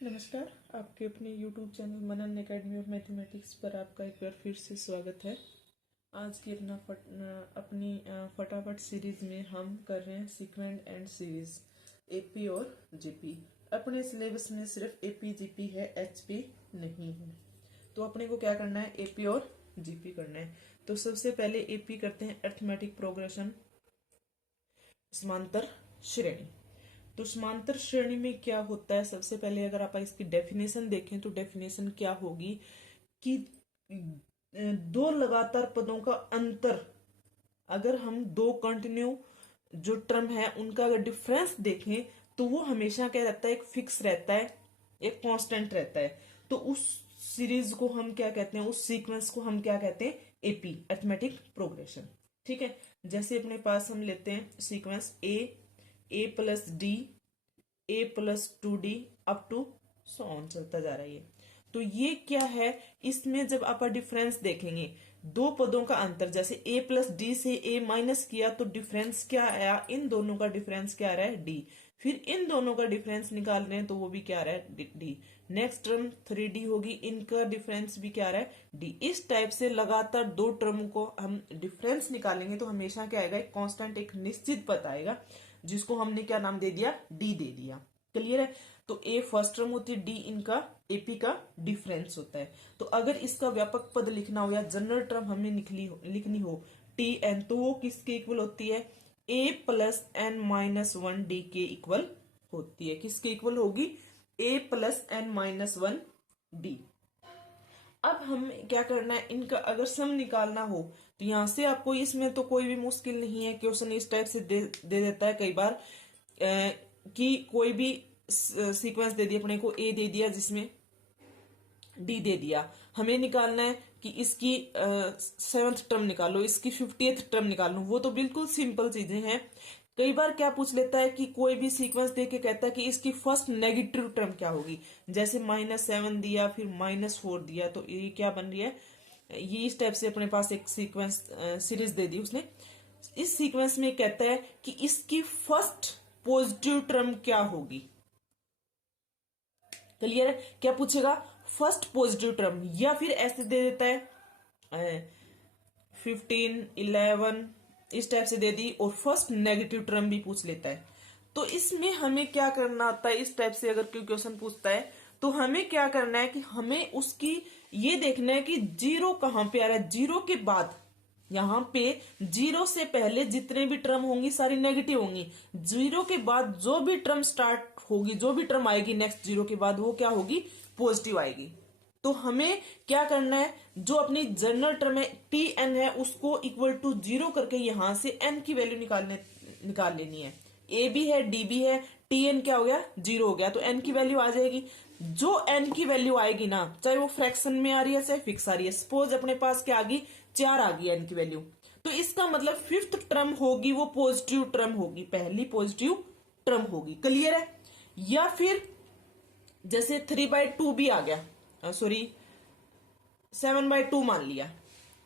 नमस्कार। आपके अपने YouTube channel Manan academy of mathematics पर आपका एक बार फिर से स्वागत है। आज की अपनी फटाफट सीरीज में हम कर रहे हैं सीक्वेंट एंड सीरीज एपी और जीपी। अपने सिलेबस में सिर्फ एपी जीपी है, एचपी नहीं है। तो अपने को क्या करना है, एपी और जीपी करना है। तो सबसे पहले एपी करते हैं, अरिथमेटिक प्रोग्रेशन, समांतर श्रेणी। तो समांतर श्रेणी में क्या होता है, सबसे पहले अगर आप इसकी डेफिनेशन देखें तो डेफिनेशन क्या होगी कि दो लगातार पदों का अंतर, अगर हम दो कंटिन्यू जो टर्म है उनका अगर डिफरेंस देखें तो वो हमेशा क्या रहता है, एक फिक्स रहता है, एक कांस्टेंट रहता है। तो उस सीरीज को हम क्या कहते हैं, उस सीक्वेंस को हम क्या कहते हैं, एपी, अरिथमेटिक प्रोग्रेशन। ठीक है, जैसे अपने पास हम लेते हैं sequence A plus D, A plus 2d up to so on चलता जा रहा है। तो ये क्या है, इसमें जब आप डिफरेंस देखेंगे, दो पदों का अंतर, जैसे a प्लस डी से a माइनस किया तो डिफरेंस क्या आया, इन दोनों का डिफरेंस क्या आ रहा है, d। फिर इन दोनों का डिफरेंस निकाल रहे हैं तो वो भी क्या आ रहा है, d। नेक्स्ट टर्म 3d होगी, इनका डिफरेंस भी क्या आ रहा है, d। इस टाइप से लगातार दो टर्म को हम डिफरेंस निकालेंगे तो हमेशा क्या आएगा, एक कांस्टेंट, एक निश्चित पद आएगा, जिसको हमने क्या नाम दे दिया, डी दे दिया। क्लियर है। तो ए फर्स्ट टर्म होती है, डी इनका एपी का डिफरेंस होता है। तो अगर इसका व्यापक पद लिखना हो या जनरल टर्म हमें लिखनी हो टी एन, तो वो किसके इक्वल होती है, A plus N minus 1 D के इक्वल होती है। किसके इक्वल होगी, ए प्लस एन माइनस 1 डी। अब हम क्या करना है, इनका अगर सम निकालना हो तो यहां से आपको, इसमें तो कोई भी मुश्किल नहीं है, क्वेश्चन इस टाइप से दे देता है कई बार कि कोई भी सीक्वेंस दे दिया अपने को, ए दे दिया जिसमें डी दे दिया, हमें निकालना है कि इसकी 7th टर्म निकालो, इसकी 50th टर्म निकालो। वो तो बिल्कुल सिंपल चीजें हैं। कई बार क्या पूछ लेता है कि कोई भी सीक्वेंस दे के कहता है कि इसकी फर्स्ट नेगेटिव टर्म क्या होगी, जैसे -7 दिया, फिर -4 दिया, तो ये क्या बन रही है, ये इस टाइप से अपने पास एक सीक्वेंस सीरीज दे दी उसने। इस सीक्वेंस में कहता है कि इसकी फर्स्ट पॉजिटिव टर्म क्या होगी। क्लियर है, क्या पूछेगा, फर्स्ट पॉजिटिव टर्म, या फिर ऐसे दे देता है 15 11 इस टाइप से दे दी, और फर्स्ट नेगेटिव टर्म भी पूछ लेता है। तो इसमें हमें क्या करना होता है, इस टाइप से अगर कोई क्वेश्चन पूछता है तो हमें क्या करना है कि हमें उसकी ये देखना है कि जीरो कहां पे आ रहा है। जीरो के बाद, यहां पे जीरो से पहले जितने भी टर्म होंगी सारी नेगेटिव होंगी, जीरो के बाद जो भी टर्म स्टार्ट होगी, जो भी टर्म आएगी नेक्स्ट जीरो के बाद, वो क्या होगी, पॉजिटिव आएगी। तो हमें क्या करना है, जो अपनी जनरल टर्म है टी एन है, उसको इक्वल टू 0 करके यहां से एन की वैल्यू निकाल लेनी है। ए भी है, डी भी है, टी एन क्या हो गया, 0 हो गया, तो एन की वैल्यू आ जाएगी। जो एन की वैल्यू आएगी ना, चाहे वो फ्रैक्शन में आ रही है चाहे फिक्स आ रही है, सपोज अपने पास क्या आ गई, 4 आ गई एन की वैल्यू, तो इसका मतलब 5th टर्म होगी वो पॉजिटिव टर्म होगी, पहली पॉजिटिव टर्म होगी। क्लियर है। या फिर जैसे 3/2 भी आ गया, सॉरी 7/2 मान लिया,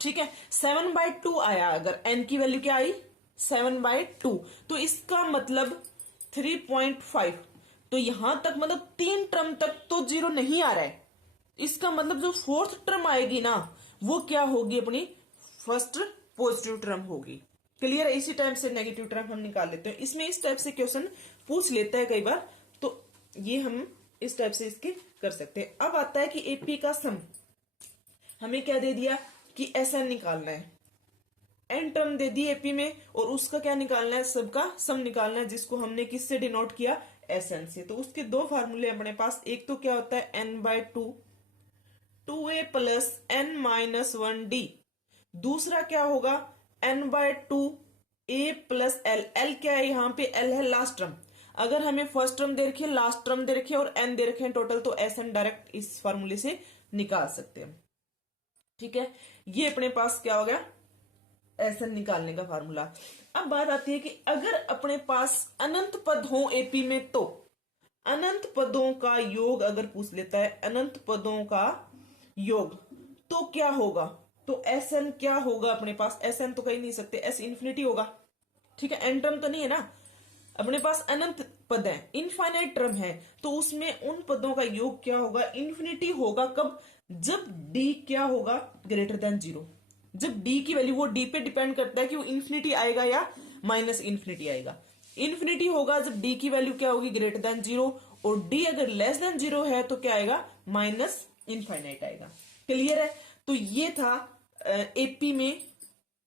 ठीक है, 7/2 आया, अगर एन की वैल्यू क्या आई, 7/2, तो इसका मतलब 3.5, तो यहां तक मतलब 3 टर्म तक तो 0 नहीं आ रहा है। इसका मतलब जो 4th टर्म आएगी ना, वो क्या होगी, अपनी फर्स्ट पॉजिटिव टर्म होगी। क्लियर है। इसी टाइप से नेगेटिव टर्म हम निकाल लेते हैं। इसमें इस टाइप से क्वेश्चन पूछ लेता है कई बार, तो ये हम इस टाइप से इसके कर सकते हैं। अब आता है कि एपी का सम, हमें क्या दे दिया कि एस एन निकालना है, एन टर्म दे दी एपी में, और उसका क्या निकालना है, सबका सम निकालना है, जिसको हमने किससे डिनोट किया, एस एन से। तो उसके दो फार्मूले अपने पास, एक तो क्या होता है n/2, 2a plus n minus 1d, दूसरा क्या होगा n/2 a plus l। l क्या है, यहां पे l है लास्ट टर्म, अगर हमें फर्स्ट टर्म दे रखी है, लास्ट टर्म दे रखी है और n दे रखे हैं टोटल, तो एस एन डायरेक्ट इस फार्मूले से निकाल सकते हैं। ठीक है, ये अपने पास क्या हो गया, एस एन निकालने का फार्मूला। अब बात आती है कि अगर अपने पास अनंत पद हो एपी में, तो अनंत पदों का योग अगर पूछ लेता है, अनंत पदों का योग, तो क्या होगा, तो एस एन क्या होगा अपने पास, एस एन तो कही नहीं सकते, एस इन्फिनिटी होगा। ठीक है, एन टर्म तो नहीं है ना, अपने पास अनंत पद है, इनफाइनाइट टर्म है, तो उसमें उन पदों का योग क्या होगा, इन्फिनिटी होगा। कब? जब डी क्या होगा, ग्रेटर देन जीरो। जब डी की वैल्यू, वो डी पे डिपेंड करता है कि वो इन्फिनिटी आएगा या माइनस इन्फिनिटी आएगा। इन्फिनिटी होगा जब डी की वैल्यू क्या होगी, ग्रेटर देन जीरो, और डी अगर लेस देन जीरो है तो क्या आएगा, माइनस इनफाइनाइट आएगा। क्लियर है? तो ये था एपी में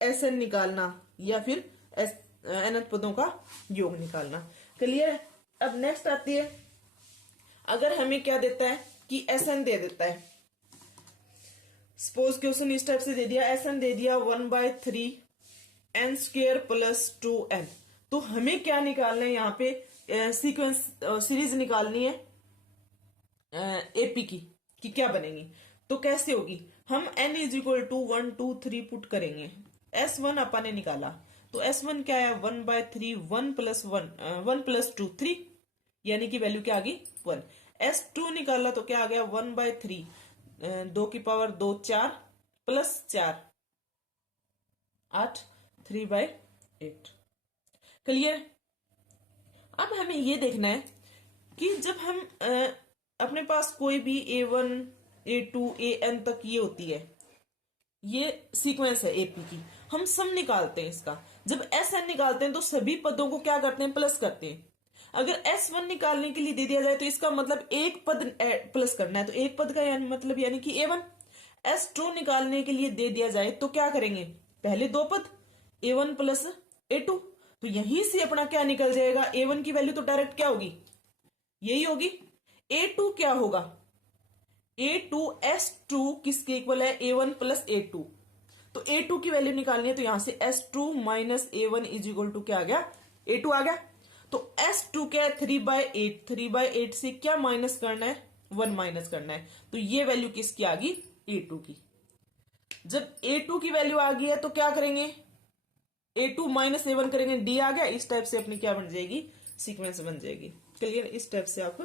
एस एन निकालना या फिर अनंत पदों का योग निकालना। क्लियर है? अब नेक्स्ट आती है, अगर हमें क्या देता है कि एस एन दे देता है, सपोज क्वेश्चन इस टाइप से दे दिया, एस एन दे दिया 1/3 एन स्क्वेयर प्लस 2n, तो हमें क्या निकालना है यहाँ पे, सीक्वेंस सीरीज निकालनी है एपी की, कि क्या बनेगी। तो कैसे होगी, हम n is equal to 1 2 3 put करेंगे। S1 अपन ने निकाला, तो S1 क्या है, 1/3 1 प्लस 2 3, यानी कि वैल्यू क्या आ गई 1। S2 निकाला तो क्या आ गया 1/3 2 की पावर 2 4 प्लस 4 8 3/8। क्लियर? अब हमें ये देखना है कि जब हम अपने पास कोई भी A1 A2 AN तक ये होती है, ये सीक्वेंस है एपी की, हम सम निकालते हैं इसका। जब SN निकालते हैं तो सभी पदों को क्या करते हैं, प्लस करते हैं। अगर S1 निकालने के लिए दे दिया जाए तो इसका मतलब एक पद प्लस करना है, तो एक पद का मतलब यानी कि A1। S2 निकालने के लिए दे दिया जाए तो क्या करेंगे, पहले दो पद A1 प्लस A2, तो यहीं से अपना क्या निकल जाएगा, A1 की वैल्यू तो डायरेक्ट क्या होगी, यही होगी। A2 क्या होगा, A2 S2 किसके इक्वल है, A1 प्लस A2, तो A2 की वैल्यू निकालनी है, तो यहां से S2 minus A1 is equal to क्या आ गया, A2 आ गया। तो S2 क्या है, 3/8, 3/8 से क्या माइनस करना है, 1 माइनस करना है, तो ये वैल्यू किसकी आ गई, A2 की। जब A2 की वैल्यू आ गई है तो क्या करेंगे, A2 माइनस A1 करेंगे, D आ गया। इस टाइप से अपनी क्या बन जाएगी, सीक्वेंस बन जाएगी। क्लियर? इस टाइप से आप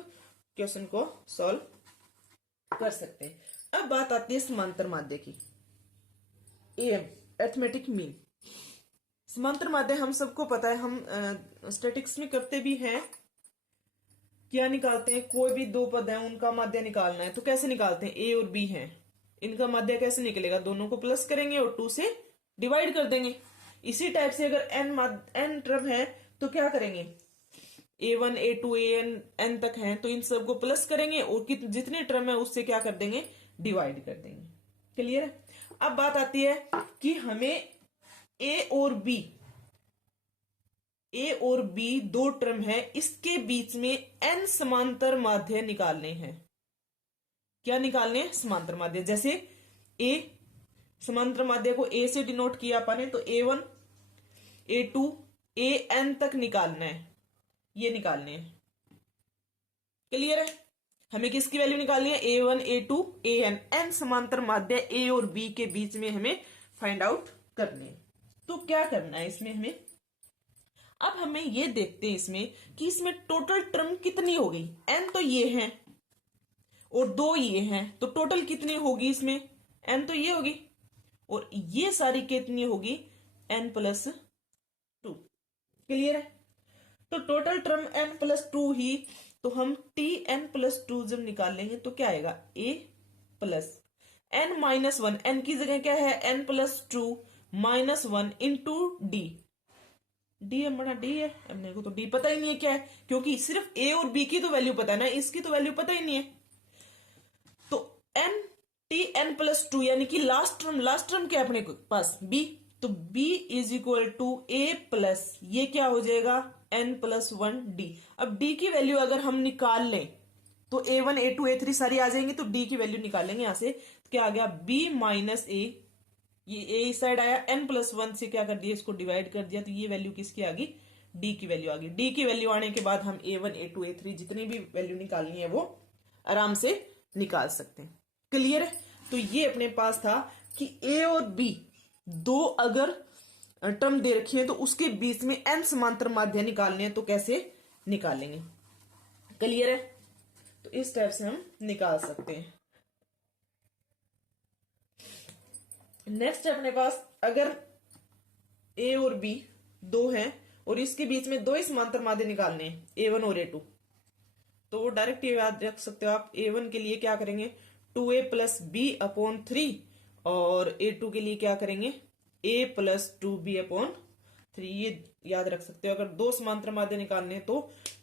क्वेश्चन को सॉल्व कर सकते हैं। अब बात आती है समांतर माध्य की, AM अरिथमेटिक मीन। समांतर माध्य हम सबको पता है, हम स्टैटिक्स में करते भी हैं। क्या निकालते हैं, कोई भी दो पद हैं उनका माध्य निकालना है, तो कैसे निकालते हैं, A और B हैं, इनका माध्य कैसे निकलेगा, दोनों को प्लस करेंगे और 2 से डिवाइड कर देंगे। इसी टाइप से अगर n टर्म है तो क्या करेंगे, A1 A2 AN तक हैं तो इन सबको प्लस करेंगे और जितने टर्म है उससे क्या कर देंगे, डिवाइड कर देंगे। क्लियर है? अब बात आती है कि हमें A और B दो टर्म है, इसके बीच में n समांतर माध्य निकालने हैं। क्या निकालने हैं, समांतर माध्य। जैसे A समांतर माध्य को A से डिनोट किया अपन ने, तो A1 A2 AN तक निकालना है, ये निकालने हैं। क्लियर है? हमें किसकी वैल्यू निकालनी है, A1 A2 AN, n समांतर माध्य A और B के बीच में हमें फाइंड आउट करने हैं। तो क्या करना है इसमें हमें, अब हमें ये देखते हैं इसमें कि इसमें टोटल टर्म कितनी हो गई, n तो ये है और दो ये हैं, तो टोटल कितनी होगी इसमें, n तो ये होगी और ये सारी कितनी होगी, n प्लस 2। क्लियर है? तो टोटल टर्म n प्लस 2 ही, तो हम Tn प्लस 2 जब निकाल लेंगे तो क्या आएगा, A plus n minus 1, n की जगह क्या है, n plus 2 minus 1 into D. D हमारा डी है, अपने को तो डी पता ही नहीं है क्या है, क्योंकि सिर्फ A और B की तो वैल्यू पता है ना, इसकी तो वैल्यू पता ही नहीं है। तो n Tn प्लस 2 यानी कि लास्ट टर्म क्या है अपने पास, B, तो B is equal to A plus ये क्या हो जाएगा, n प्लस 1 D। अब D की वैल्यू अगर हम निकाल लें तो A1 A2 A3 सारी आ जाएंगी, तो D की वैल्यू निकालेंगे यहां से, तो क्या आ गया, B माइनस A, ये A इस साइड आया, n प्लस 1 से क्या कर दिया, इसको डिवाइड कर दिया, तो ये वैल्यू किसकी आ गई, D की वैल्यू आ गई। D की वैल्यू आने के बाद हम A1 A2 A3 जितनी भी वैल्यू निकालनी है वो आराम से निकाल सकते हैं। क्लियर है? तो ये अपने पास था कि A और B दो अगर टर्म दे रखी है तो उसके बीच में n समांतर माध्य निकालने हैं, तो कैसे निकालेंगे। क्लियर है? तो इस टाइप से हम निकाल सकते हैं। नेक्स्ट अपने पास, अगर A और B दो हैं और इसके बीच में दो ही समांतर माध्य निकालने हैं, A1 और A2। तो वो डायरेक्ट ये याद रख सकते हो आप, A1 के लिए क्या करेंगे 2A प्लस बी अपॉन 3, और A2 के लिए क्या करेंगे A प्लस 2B अपॉन 3। ये याद रख सकते हो। अगर दो समांतर माध्य निकालने हैं तो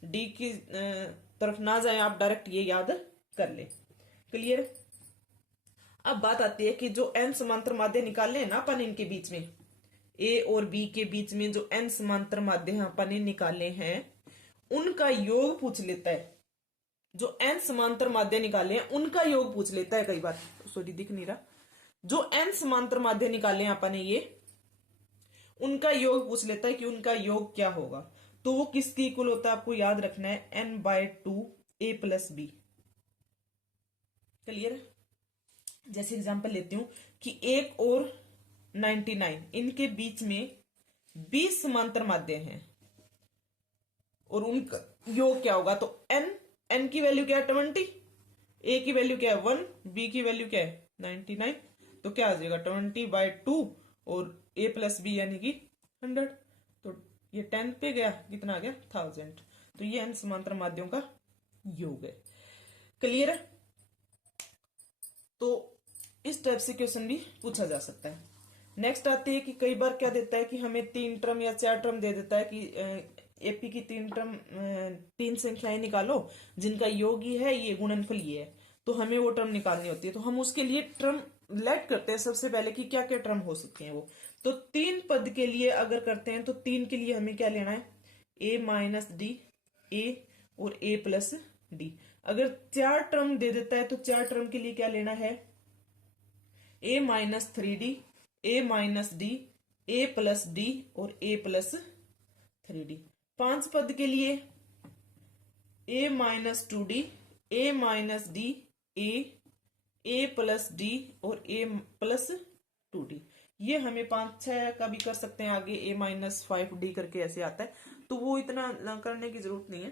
D की तरफ ना जाए आप, डायरेक्ट ये याद कर ले। क्लियर। अब बात आती है कि जो n समांतर माध्य निकालने हैं ना अपन इनके बीच में, A और B के बीच में जो n समांतर माध्य अपन ने निकाले हैं उनका योग पूछ लेता है। जो n समांतर माध्य निकाले हैं उनका योग पूछ लेता है कई बार, सॉरी दिख नहीं रहा। जो n समांतर माध्य निकाले हैं अपन ने ये, उनका योग पूछ लेता है कि उनका योग क्या होगा। तो वो किसके इक्वल होता है आपको याद रखना है, n/2 A plus B. Clear. जैसे एग्जांपल लेती हूं कि 1 और 99 इनके बीच में 20 समांतर माध्य हैं और उनका योग क्या होगा। तो n की वैल्यू क्या है 20, a की वैल्यू क्या है 1, b की वैल्यू क्या है 99। तो क्या आ जाएगा 20/2 और a प्लस बी यानी कि 100। तो ये 10 पे गया, कितना आ गया 1000। तो ये n समांतर माध्यों का योग है। क्लियर है। तो इस टाइप से क्वेश्चन भी पूछा जा सकता है। नेक्स्ट आती है कि कई बार क्या देता है कि हमें 3 टर्म या 4 टर्म दे देता है कि एपी की 3 संख्याएं निकालो जिनका योग ही है ये, गुणनफल ये है। तो हमें वो टर्म निकालनी होती है। तो हम उसके लिए टर्म लेट करते हैं सबसे पहले कि क्या क्या टर्म हो सकते हैं वो। तो 3 पद के लिए अगर करते हैं तो 3 के लिए हमें क्या लेना है, a माइनस डी, a और a प्लस डी। अगर 4 टर्म दे देता है तो 4 टर्म के लिए क्या लेना है, a minus 3d, a minus D, a plus D और a प्लस 3d। 5 पद के लिए a minus 2d, a minus D, a plus D और a प्लस 2d। ये हमें 5-6 का भी कर सकते हैं आगे, a माइनस 5d करके ऐसे आता है। तो वो इतना करने की जरूरत नहीं है,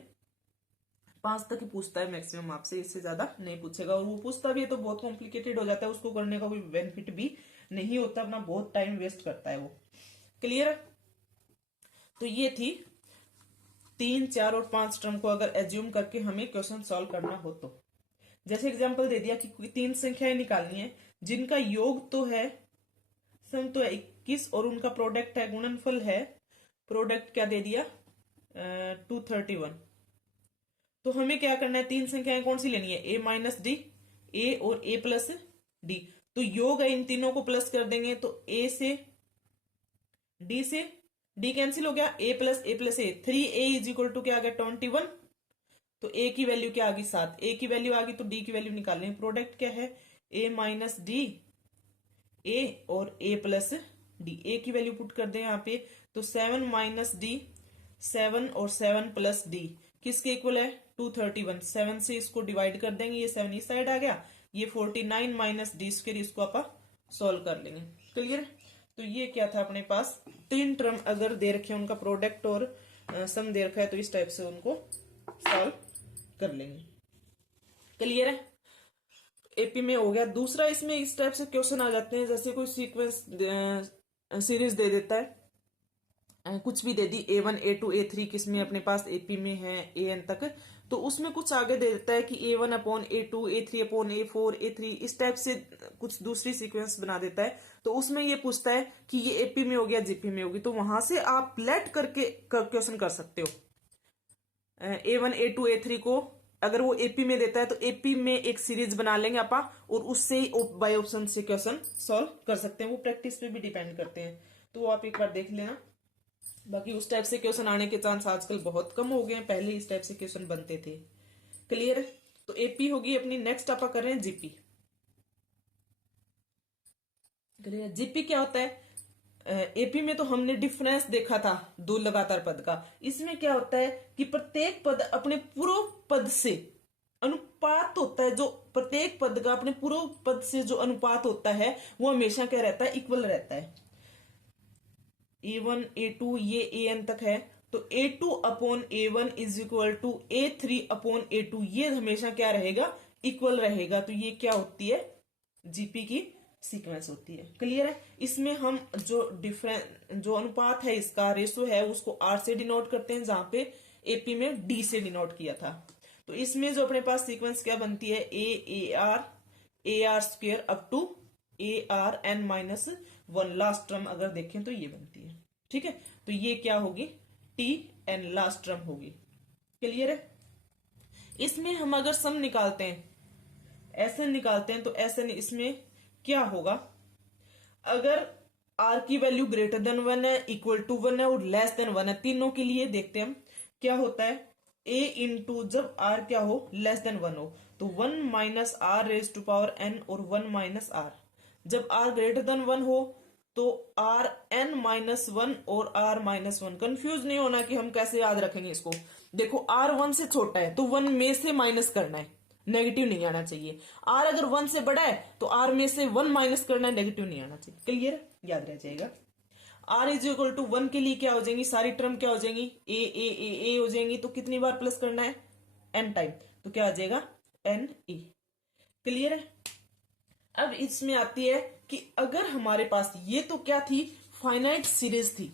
5 तक ही पूछता है मैक्सिमम आपसे, इससे ज्यादा नहीं पूछेगा। और वो पूछता भी है तो बहुत कॉम्प्लिकेटेड हो जाता है, उसको करने का कोई बेनिफिट भी नहीं होता, अपना बहुत टाइम वेस्ट करता है वो। क्लियर। तो ये थी 3, 4 और 5 टर्म को अगर एज्यूम करके हमें क्वेश्चन सॉल्व करना हो तो। जैसे एग्जांपल दे दिया कि 3 संख्याएं निकालनी है जिनका योग तो है, सम तो है 21 और उनका प्रोडक्ट है, गुणनफल है। प्रोडक्ट क्या दे दिया 231। तो हमें क्या करना है, 3 संख्याएं कौन सी लेनी है, a माइनस डी, a और a प्लस डी। तो योग है, इन तीनों को प्लस कर देंगे तो a से d कैंसिल हो गया, a plus a, 3a is equal to क्या आ गया 21। तो a की वैल्यू क्या आ गई 7, a की वैल्यू आ गई तो d की वैल्यू निकाल लें। प्रोडक्ट क्या है a माइनस डी, a और a प्लस डी। a की वैल्यू पुट कर दें यहाँ पे तो 7 माइनस डी, 7 और 7 प्लस डी किसके इक्वल है 231। 7 से इसको डिवाइड कर देंगे, ये 7 इस साइड आ गया, ये 49 माइनस डी स्क्वायर, इसको आप सॉल्व कर लेंगे। क्लियर। तो ये क्या था अपने पास, 3 टर्म अगर दे रखे हैं उनका प्रोडक्ट और सम दे रखा है तो इस टाइप से उनको सॉल्व कर लेंगे। क्लियर है। एपी में हो गया। दूसरा इसमें इस टाइप से क्वेश्चन आ जाते हैं जैसे कोई सीक्वेंस सीरीज दे देता है, कुछ भी दे दी A1 A2 A3 किसमें अपने पास एपी में है AN तक, तो उसमें कुछ आगे दे देता है कि A1 upon A2 A3 upon A4 A3 इस टाइप से कुछ दूसरी सीक्वेंस बना देता है। तो उसमें ये पूछता है कि ये एपी में हो गया जीपी में होगी, तो वहां से आप लेट करके क्वेश्चन कर सकते हो। A1 A2 A3 को अगर वो एपी में देता है तो एपी में एक सीरीज बना लेंगे आपा और उससे बाय ऑप्शन से क्वेश्चन सॉल्व कर सकते हैं। वो प्रैक्टिस पे भी डिपेंड करते हैं, तो वो आप एक बार देख लेना। बाकी उस टाइप से क्वेश्चन आने के चांस आजकल बहुत कम हो गए हैं, पहले इस टाइप से क्वेश्चन बनते थे। क्लियर है। तो एपी होगी अपनी। नेक्स्ट आप कर रहे हैं जीपी। क्लियर। जीपी क्या होता है, एपी में तो हमने डिफरेंस देखा था 2 लगातार पद का। इसमें क्या होता है कि प्रत्येक पद अपने पूर्व पद से अनुपात होता है, जो प्रत्येक पद का अपने पूर्व पद से जो अनुपात होता है वो हमेशा क्या रहता है, इक्वल रहता है। A1 A2 ये AN तक है, तो A2 upon A1 is equal to A3 upon A2, ये हमेशा क्या रहेगा, इक्वल रहेगा। तो ये क्या होती है जीपी की सीक्वेंस होती है। क्लियर है? इसमें हम जो अनुपात है, इसका रेशो है, उसको आर से डिनोट करते हैं, जहां पे एपी में डी से डिनोट किया था। तो इसमें जो अपने पास सीक्वेंस क्या बनती है, A R square up to A R N minus one, last term अगर देखें तो ये बनती है। ठीक है, तो ये क्या होगी, टी एन लास्ट टर्म होगी। क्लियर है? इसमें हम अगर सम निकालते हैं, एसएन निकालते हैं, तो एसएन इसमें क्या होगा, अगर आर की वैल्यू ग्रेटर देन 1 है, इक्वल टू 1 है और लेस देन 1 है, तीनों के लिए देखते हैं हम क्या होता है, ए इंटू जब आर क्या हो, लेस देन 1 हो, तो 1 minus R raise to power N और 1 माइनस आर। जब आर ग्रेटर देन 1 हो तो आर एन माइनस 1 और आर माइनस 1। कंफ्यूज नहीं होना कि हम कैसे याद रखेंगे इसको। देखो आर 1 से छोटा है तो 1 में से माइनस करना है, नेगेटिव नहीं आना चाहिए। आर अगर 1 से बड़ा है तो आर में से 1 माइनस करना है, नेगेटिव नहीं आना चाहिए। क्लियर? याद रह जाएगा। आर इज इक्वल टू 1 के लिए क्या हो जाएंगी, सारी टर्म क्या हो जाएंगी, ए हो जाएंगी। तो कितनी बार प्लस करना है, एन टाइम, तो क्या आ जाएगा, एन ए। क्लियर है? अब इसमें आती है कि अगर हमारे पास ये तो क्या थी, फाइनाइट सीरीज थी,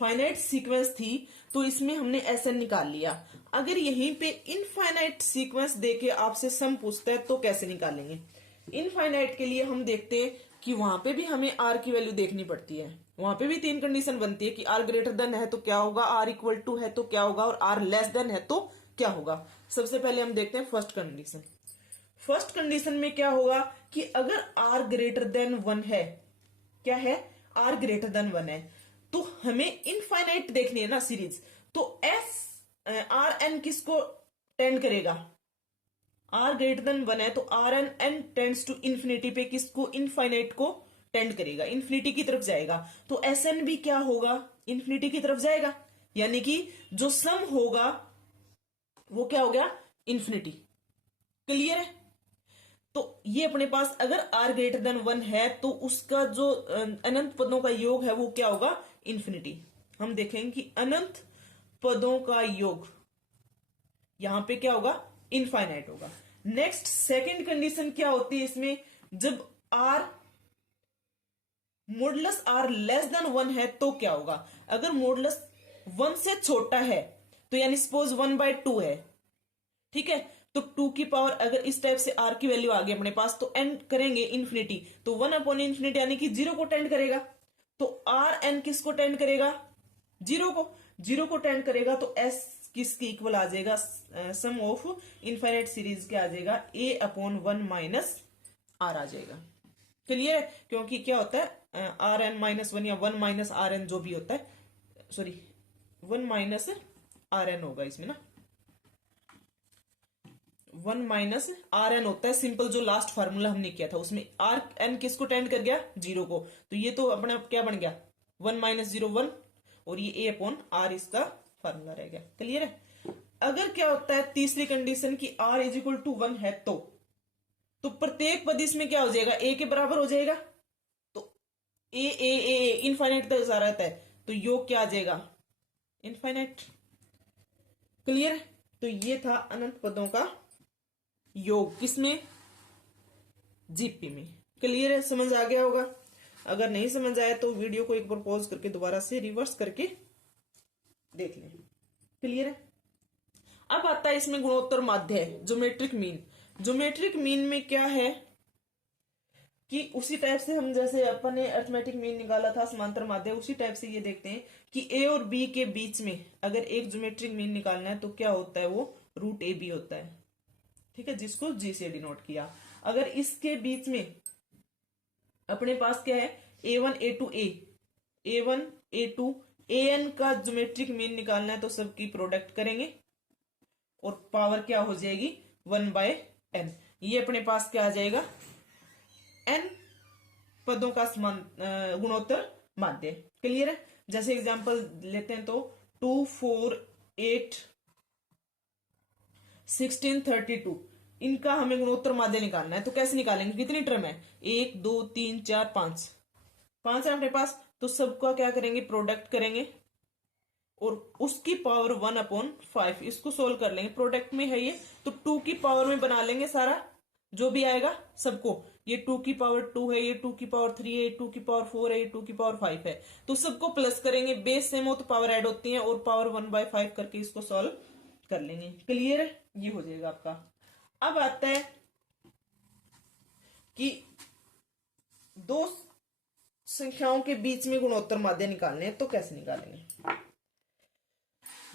फाइनाइट सीक्वेंस थी, तो इसमें हमने एसएन निकाल लिया। अगर यहीं पे इनफाइनाइट सीक्वेंस देके आपसे सम पूछता है तो कैसे निकालेंगे। इनफाइनाइट के लिए हम देखते हैं कि वहां पे भी हमें आर की वैल्यू देखनी पड़ती है। वहां पे भी तीन कंडीशन बनती है कि आर ग्रेटर देन है तो क्या होगा, आर इक्वल टू है तो क्या होगा, और आर लेस देन है तो क्या होगा। सबसे पहले हम देखते हैं फर्स्ट कंडीशन। फर्स्ट कंडीशन में क्या होगा कि अगर आर ग्रेटर देन 1 है, क्या है, आर ग्रेटर देन 1 है, तो हमें इनफाइनाइट देखनी है ना सीरीज। तो एस आर एन किसको टेंड करेगा, आर ग्रेटर देन 1 है तो R N N tends to infinity पे किसको, इनफाइनाइट को टेंड करेगा, इन्फिनिटी की तरफ जाएगा। तो एस एन भी क्या होगा, इन्फिनिटी की तरफ जाएगा, यानी कि जो सम होगा वो क्या हो गया, इन्फिनिटी। क्लियर है? तो ये अपने पास अगर r ग्रेटर देन 1 है तो उसका जो अनंत पदों का योग है वो क्या होगा, इन्फिनिटी। हम देखेंगे कि अनंत पदों का योग यहां पे क्या होगा, इनफाइनाइट होगा। नेक्स्ट सेकंड कंडीशन क्या होती है इसमें, जब r modulus r less than 1 है तो क्या होगा। अगर मॉडुलस 1 से छोटा है तो यानी सपोज 1/2 है, ठीक है, तो 2 की पावर अगर इस टाइप से r की वैल्यू आ गई अपने पास तो एंड करेंगे इन्फिनिटी, तो 1 अपॉन इन्फिनिटी यानी कि 0 को टेंड करेगा। तो r n किसको टेंड करेगा, 0 को टेंड करेगा। तो s किसकी इक्वल आ जाएगा, सम ऑफ इनफाइनाइट सीरीज क्या आ जाएगा, a अपॉन 1 माइनस r आ जाएगा। क्लियर है? क्योंकि क्या होता है आर एन माइनस 1 या 1 माइनस आर एन जो भी होता है, सॉरी 1 माइनस आर एन होगा इसमें ना, 1 माइनस आर एन होता है सिंपल, जो लास्ट फार्मूला हमने किया था उसमें आर एन किसको टेंड कर गया, 0 को। तो ये तो अपना क्या बन गया, 1 माइनस 0 1, और ये ए अपॉन आर इसका फार्मूला रह गया। क्लियर है? अगर क्या होता है तीसरी कंडीशन की आर इज इक्वल टू 1 है तो प्रत्येक पद इसमें क्या हो जाएगा, ए के बराबर हो जाएगा। तो ए इनफाइनाइट तक जा रहता है तो योग क्या आ जाएगा, इनफाइनाइट। क्लियर है? तो ये था अनंत पदों का योग, किसमें, जीपी में। क्लियर है? समझ आ गया होगा। अगर नहीं समझ आया तो वीडियो को एक बार पॉज करके दोबारा से रिवर्स करके देख लें। क्लियर है? अब आता है इसमें गुणोत्तर माध्य, ज्योमेट्रिक मीन। ज्योमेट्रिक मीन में क्या है कि उसी टाइप से हम जैसे अपन ने अरिथमेटिक मीन निकाला था समांतर माध्य, उसी टाइप से ये देखते हैं कि ए और बी के बीच में अगर एक ज्योमेट्रिक मीन निकालना है तो क्या होता है, वो रूट ए बी होता है। ठीक है, जिसको जी से डिनोट किया। अगर इसके बीच में अपने पास क्या है, a1 a2 a1 a2 an का ज्योमेट्रिक मीन निकालना है तो सबकी प्रोडक्ट करेंगे और पावर क्या हो जाएगी, 1/n। ये अपने पास क्या आ जाएगा, n पदों का समान गुणोत्तर माध्य। क्लियर है? जैसे एग्जांपल लेते हैं तो 2 4 8 16 32, इनका हमें गुणोत्तर माध्य निकालना है। तो कैसे निकालेंगे, कितनी टर्म है, 1 2 3 4 5 है अपने पास। तो सबका क्या करेंगे, प्रोडक्ट करेंगे और उसकी पावर 1/5, इसको सोल्व कर लेंगे। प्रोडक्ट में है ये तो 2 की पावर में बना लेंगे सारा जो भी आएगा सबको, ये 2 की पावर 2 है, ये 2 की पावर 3 है, ये 2 की पावर 4 है, ये 2 की पावर 5 है। तो सबको प्लस करेंगे, बेस सेम हो तो पावर ऐड होती है, और पावर 1/5 करके इसको सॉल्व कर लेंगे। क्लियर है, ये हो जाएगा आपका। अब आता है कि दो संख्याओं के बीच में गुणोत्तर माध्य निकालने हैं, तो कैसे निकालेंगे।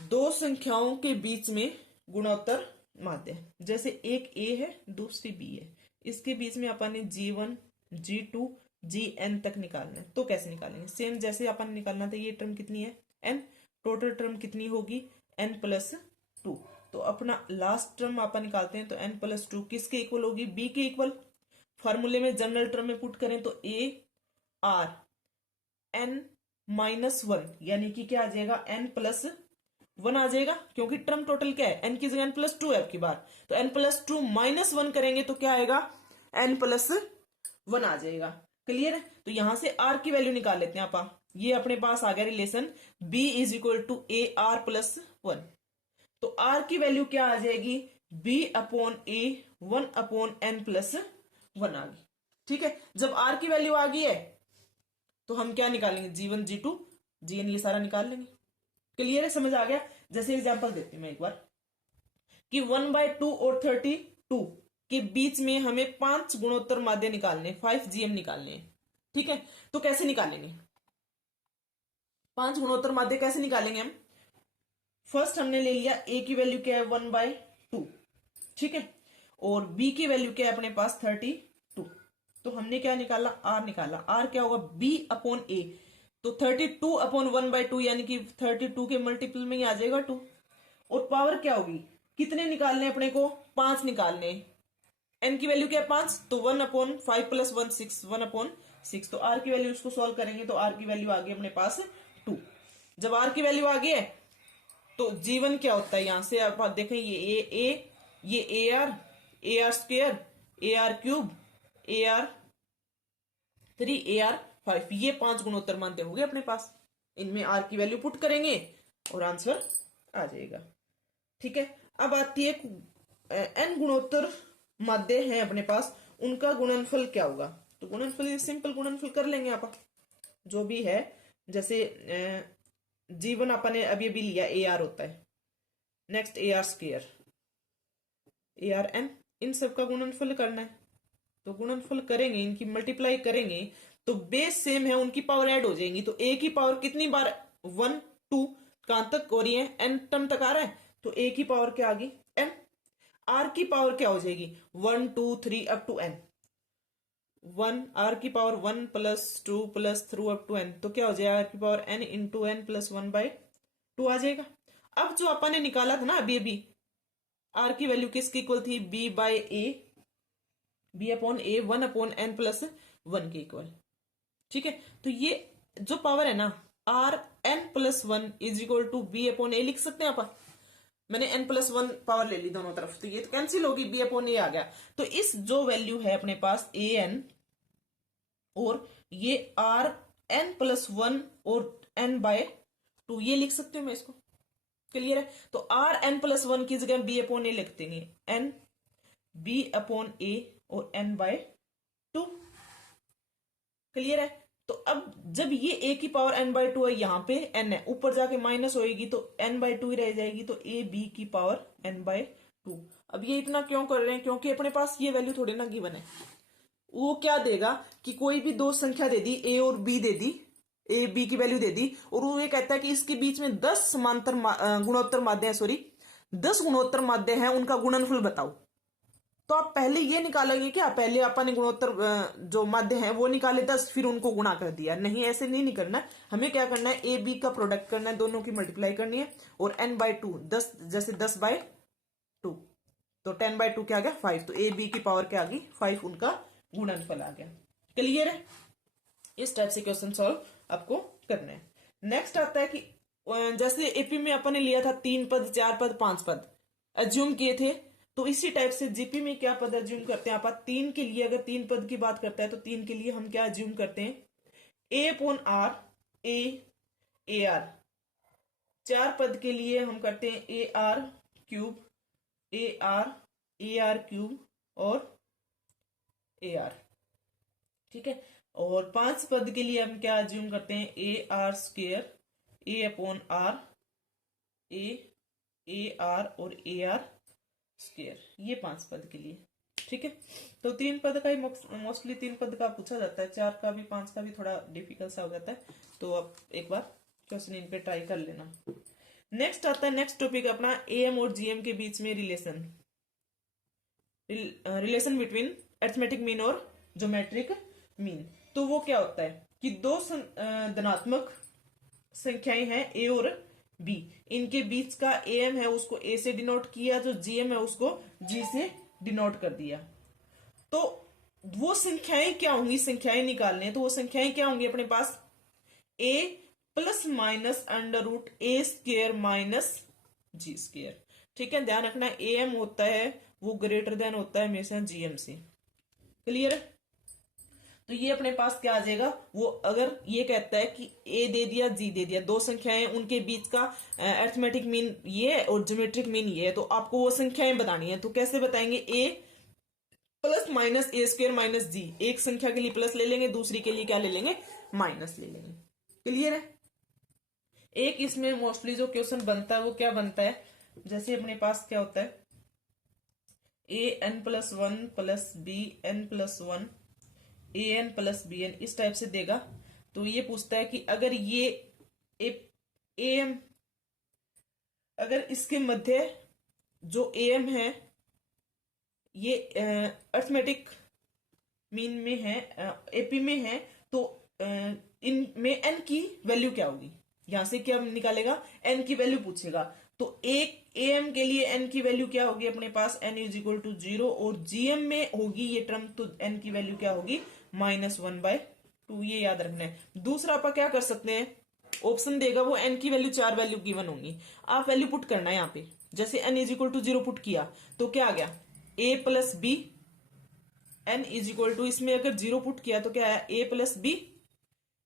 दो संख्याओं के बीच में गुणोत्तर माध्य, जैसे एक ए है दूसरी बी है, इसके बीच में अपन ने G1 G2 Gn तक निकालना है, तो कैसे निकालेंगे। सेम जैसे अपन निकालना था, ये टर्म कितनी है n, टोटल टर्म कितनी होगी n+2। तो अपना लास्ट टर्म अपन निकालते हैं, तो n+2 किसके इक्वल होगी, b के इक्वल। फॉर्मूले में जनरल टर्म में पुट करें तो a r n-1, यानी कि क्या आ जाएगा n+1 आ जाएगा, क्योंकि टर्म टोटल क्या है, n की जगह n+2 है आपकी बार, तो n+2 -1 करेंगे तो क्या आएगा n+1 आ जाएगा। क्लियर है, तो यहां से r की वैल्यू निकाल लेते हैं आप। ये अपने पास आ गया रिलेशन b = AR+1। तो r की वैल्यू क्या आ जाएगी, b/a 1/n+1 आ गई। ठीक है, जब r की वैल्यू आ गई है तो हम क्या निकालेंगे, G1 G2 Gn, ये सारा निकाल लेंगे। क्लियर है, समझ आ गया। जैसे एग्जांपल देती हूं मैं एक बार कि 1/2 और 32 के बीच में हमें 5 गुणोत्तर माध्य निकालने, 5 GM निकालने हैं। ठीक है, तो कैसे निकालेंगे 5 गुणोत्तर माध्य, कैसे निकालेंगे हम। फर्स्ट हमने ले लिया a की वैल्यू क्या है 1/2, ठीक है, और b की वैल्यू क्या है अपने पास 32। तो हमने क्या निकाला, r निकाला। r क्या होगा b/a, तो 32/1/2 यानी कि 32 के मल्टीपल में ही आ जाएगा 2। और पावर क्या होगी, कितने निकालने अपने को, 5 निकालने। n की वैल्यू क्या है 5, तो 1/5 + 1 6, 1/6। तो r की वैल्यू इसको सॉल्व करेंगे तो r की वैल्यू आ गई अपने पास 2। जब r की वैल्यू आ गई है तो G1 क्या होता है, यहां से आप देखें, ये AR AR², AR3, AR3, AR5, ये 5 गुणोत्तर माध्य हो गए अपने पास। इनमें r की वैल्यू पुट करेंगे और आंसर आ जाएगा। ठीक है, अब आती है n गुणोत्तर माध्य है अपने पास, उनका गुणनफल क्या होगा। तो गुणनफल सिंपल गुणनफल कर लेंगे आप, जो भी है। जैसे G1 अपन ने अभी अभी लिया AR होता है, नेक्स्ट AR², ARn, इन सब का गुणनफल करना है। तो गुणनफल करेंगे, इनकी मल्टीप्लाई करेंगे तो बेस सेम है, उनकी पावर ऐड हो जाएंगी। तो a की पावर कितनी बार 1 2 कहां तक हो रही है, n टर्म तक आ रहा है, तो a की पावर क्या आ गई n। r की पावर क्या हो जाएगी 1 2 3 अप टू n, 1 r की पावर 1 + 2 + 3 अप टू n, तो क्या हो जाएगा r की पावर n × n + 1/2 आ जाएगा। अब जो अपन ने निकाला था ना अभी अभी, r की वैल्यू किसकी इक्वल थी, b/a 1/n+1 के इक्वल। ठीक है, तो ये जो पावर है ना Rn+1 = b/a लिख सकते हैं आप। मैंने n+1 पावर ले ली दोनों तरफ, तो ये तो कैंसिल होगी, b/a आ गया। तो इस जो वैल्यू है अपने पास an, और ये Rn+1 और n/2, ये लिख सकते हो मैं इसको। क्लियर है, तो Rn+1 की जगह b/a लिख देंगे, n b/a और n/2। क्लियर है, तो अब जब ये a की पावर n/2 है, यहां पे n है, ऊपर जाके माइनस होएगी तो n/2 ही रह जाएगी, तो a b की पावर n/2। अब ये इतना क्यों कर रहे हैं, क्योंकि अपने पास ये वैल्यू थोड़ी ना गिवन है। वो क्या देगा कि कोई भी दो संख्या दे दी, a और b they the, a b की वैल्यू दे दी, और वो ये कहता है कि इसके बीच में 10 समांतर गुणोत्तर माध्य है, सॉरी 10 गुणोत्तर माध्य है, उनका गुणनफल बताओ। तो आप पहले ये निकालेंगे क्या, पहले अपन ने गुणोत्तर जो माध्य है वो निकाले 10, फिर उनको गुणा कर दिया, नहीं ऐसे नहीं करना। हमें क्या करना है, ए बी का प्रोडक्ट करना है, दोनों की मल्टीप्लाई करनी है, और n/2 10, जैसे 10/2, तो 10/2 क्या आ गया 5, तो ए बी की पावर क्या आ गई 5, उनका गुणनफल आ गया। क्लियर है, इस टाइप से क्वेश्चन सॉल्व आपको करना है। नेक्स्ट आता है कि जैसे एपी में अपन ने लिया था 3 पद 4 पद 5 पद एज्यूम किए थे, तो इसी टाइप से जीपी में क्या पद एज्यूम करते हैं आप। 3 के लिए अगर 3 पद की बात करता है तो 3 के लिए हम क्या एज्यूम करते हैं, a/r a/ar। 4 पद के लिए हम करते हैं AR3 AR AR3 और AR। ठीक है। और 5 पद के लिए हम क्या अज्यूम करते हैं, A R square, A upon R, A R और ए आर स्क्वेयर, ये 5 पद के लिए। ठीक है, तो 3 पद का ही मोस्टली 3 पद का पूछा जाता है, 4 का भी 5 का भी थोड़ा डिफिकल्ट सा हो जाता है, तो आप एक बार क्वेश्चन इन पे ट्राई कर लेना। नेक्स्ट आता है, नेक्स्ट टॉपिक अपना एएम और जीएम के बीच में रिलेशन बिटवीन अरिथमेटिक मीन और ज्योमेट्रिक मीन। तो वो क्या होता है कि दो धनात्मक संख्याएं हैं ए और बी, इनके बीच का एएम है उसको ए से डिनोट किया, जो जीएम है उसको जी से डिनोट कर दिया। तो वो संख्याएं क्या होंगी, संख्याएं निकालने, तो वो संख्याएं क्या होंगी अपने पास, ए प्लस माइनस अंडर रूट ए स्क्वेयर माइनस जी स्क्वेयर। ठीक है, ध्यान रखना एएम होता है वो ग्रेटर देन होता है हमेशा जीएम से। क्लियर है, तो ये अपने पास क्या आ जाएगा, वो अगर ये कहता है कि ए दे दिया जी दे दिया, दो संख्याएं उनके बीच का अरिथमेटिक मीन ये है और ज्योमेट्रिक मीन ये है, तो आपको वो संख्याएं बतानी है। तो कैसे बताएंगे, ए प्लस माइनस ए स्क्वेयर माइनस जी, एक संख्या के लिए प्लस ले लेंगे, दूसरी के लिए क्या ले लेंगे, माइनस ले लेंगे। क्लियर है, एक इसमें मोस्टली जो क्वेश्चन बनता है वो क्या बनता है, जैसे अपने पास क्या होता है, A N plus one plus B N plus one A N plus B N, इस टाइप से देगा। तो ये पूछता है कि अगर ये ए एम, अगर इसके मध्य जो ए एम है ये अरिथमेटिक मीन में है, एपी में है, तो इन में एन की वैल्यू क्या होगी, यहां से क्या निकालेगा, एन की वैल्यू पूछेगा। तो एक एएम के लिए एन की वैल्यू क्या होगी अपने पास, एन इज इक्वल टू 0, और जीएम में होगी ये टर्म, तो एन की वैल्यू क्या होगी, -1/2, ये याद रखना है। दूसरा आप क्या कर सकते हैं, ऑप्शन देगा वो एन की वैल्यू 4 वैल्यू गिवन होंगी, आप वैल्यू पुट करना है यहाँ पे। जैसे N is equal to 0 put किया तो क्या आ गया, A plus B, N is equal to, इसमें अगर 0 पुट किया तो क्या है, ए प्लस बी,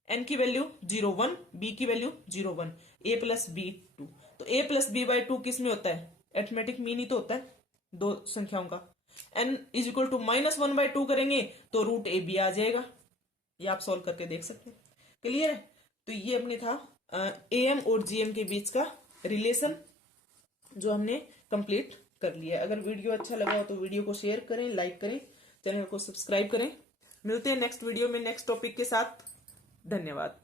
एन की वैल्यू 0 1, बी की वैल्यू 0 1, ए प्लस बी 2। तो ए प्लस बी बाई 2 किस में होता है, अरिथमेटिक मीन ही तो होता है दो संख्याओं का। एन इज इक्वल टू -1/2 करेंगे तो रूट ए बी आ जाएगा, ये आप सॉल्व करके देख सकते हैं। क्लियर है, तो ये अपने था एएम और जीएम के बीच का रिलेशन जो हमने कंप्लीट कर लिया। अगर वीडियो अच्छा लगा हो तो वीडियो को शेयर करें, लाइक करें, चैनल को सब्सक्राइब करें। मिलते हैं नेक्स्ट वीडियो में नेक्स्ट टॉपिक के साथ। धन्यवाद।